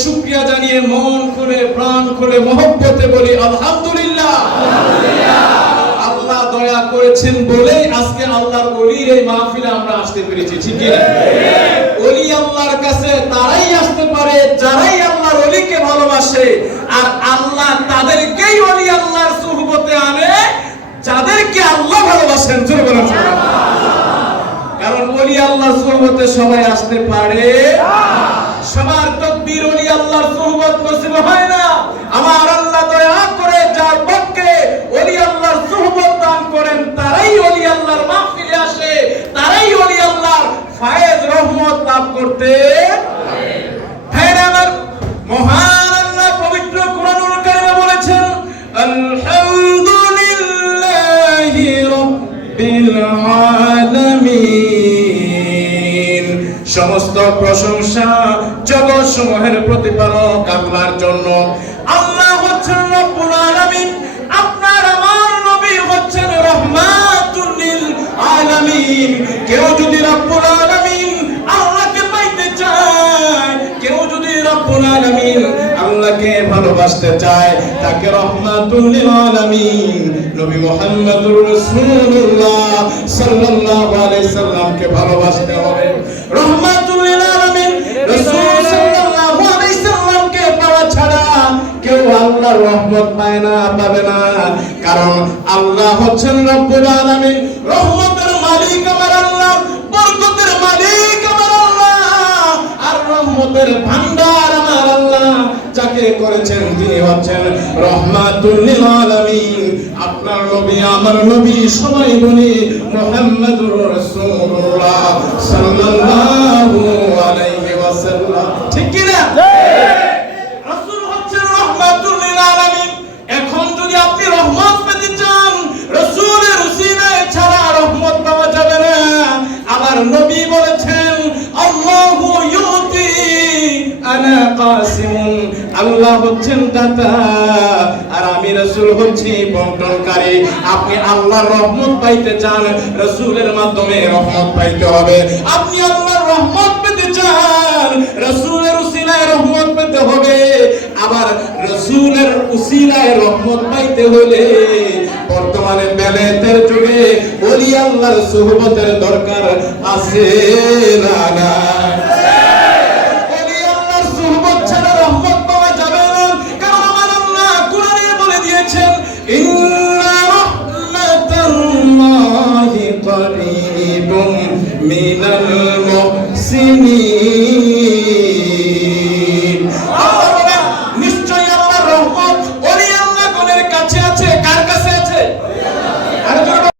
শুকরিয়া জানিয়ে মন খুলে প্রাণ খুলে মহব্বতে বলি আলহামদুলিল্লাহ। আল্লাহ দয়া করেছেন বলেই আজকে আল্লাহর ওলির এই মাহফিলে আমরা আসতে পেরেছি, ঠিক কি না? ওলি আল্লাহর কাছে তারাই আসতে পারে যারাই আল্লাহর ওলিকে ভালোবাসে, আর আল্লাহ তাদেরকেই ওলি আল্লাহর সুহবতে আনে যাদেরকে আল্লাহ ভালোবাসেন। জোরে বলেন কারণ ওলি আল্লাহর সুহবতে সবাই আসতে পারে না, সবার তাকদীর ওলি আল্লাহর সুহবত নসিব হয় না। আমার আল্লাহ দয়া করে যার পক্ষে ওলি আল্লাহর সুহবত দান করেন তারাই ওলি আল্লাহর মাহফিলে আসে, তারাই ওলি আল্লাহর ফায়েজ রহমত লাভ করতে পারে। হ্যাঁ, আমার মহান আল্লাহ পবিত্র কোরআনুল কারীমে বলেছেন আলহামদুলিল্লাহি রাব্বিল আলামিন। সমস্ত প্রশংসা জগৎ সমূহের প্রতিপালক আল্লাহর জন্য। আল্লাহ হচ্ছেন রব্বুল আলামিন, আপনার আমার নবী হচ্ছেন রাহমাতুল লিল আলামিন। কেউ যদি রব্বুল আলামিন আল্লাহকে পাইতে চায়, কেউ যদি রব্বুল আলামিন আল্লাহকে ভালোবাসতে চায়, তাকে রাহমাতুল লিল আলামিন নবী মুহাম্মদুর রাসূলুল্লাহ সাল্লাল্লাহু আলাইহি সাল্লামকে ভালোবাসতে হবে। রাহমাতুল লিল আলামিন রাসূল সাল্লাল্লাহু আলাইহি সাল্লামকে পাওয়া ছাড়া কেউ আল্লাহর রহমত পায় না, পাবে না। কারণ আল্লাহ হচ্ছেন রব্বুল আলামিন, রহমতের মালিক আমার আল্লাহ, বরকতের মালিক আমার আল্লাহ, আর রহমতের ভান্ডার আমার আল্লাহ। যাকে করেছেন তিনি হচ্ছেন রাহমাতুল লিল আলামিন। আপনার নবী আমার নবী সবাই বলি মুহাম্মদুর রাসূলুল্লাহ সাল্লাল্লাহু আলাইহি ওয়াসাল্লাম, ঠিক কি না? রাসূল হচ্ছেন রাহমাতুল লিল আলামিন। এখন যদি আপনি রহমত পেতে চান, রাসূলের উসিলায় ছাড়া রহমত পাওয়া যাবে না। আবার নবী বলেছেন আল্লাহু ইউতি আনা কাসিমুন, আল্লাহ হচ্ছেন দাতা আর আমি রাসূল হচ্ছি বন্টনকারী। আপনি আল্লাহর রহমত পাইতে চান, রাসূলের মাধ্যমে রহমত পাইতে হবে। আপনি আল্লাহর রহমত পেতে চান, রাসূলের উসিলায় রহমত পেতে হবে। আবার রাসূলের উসিলায় রহমত পাইতে হলে বর্তমানে বেলায়েতের যুগে ওলি আল্লাহর সুহবতের দরকার আছে না?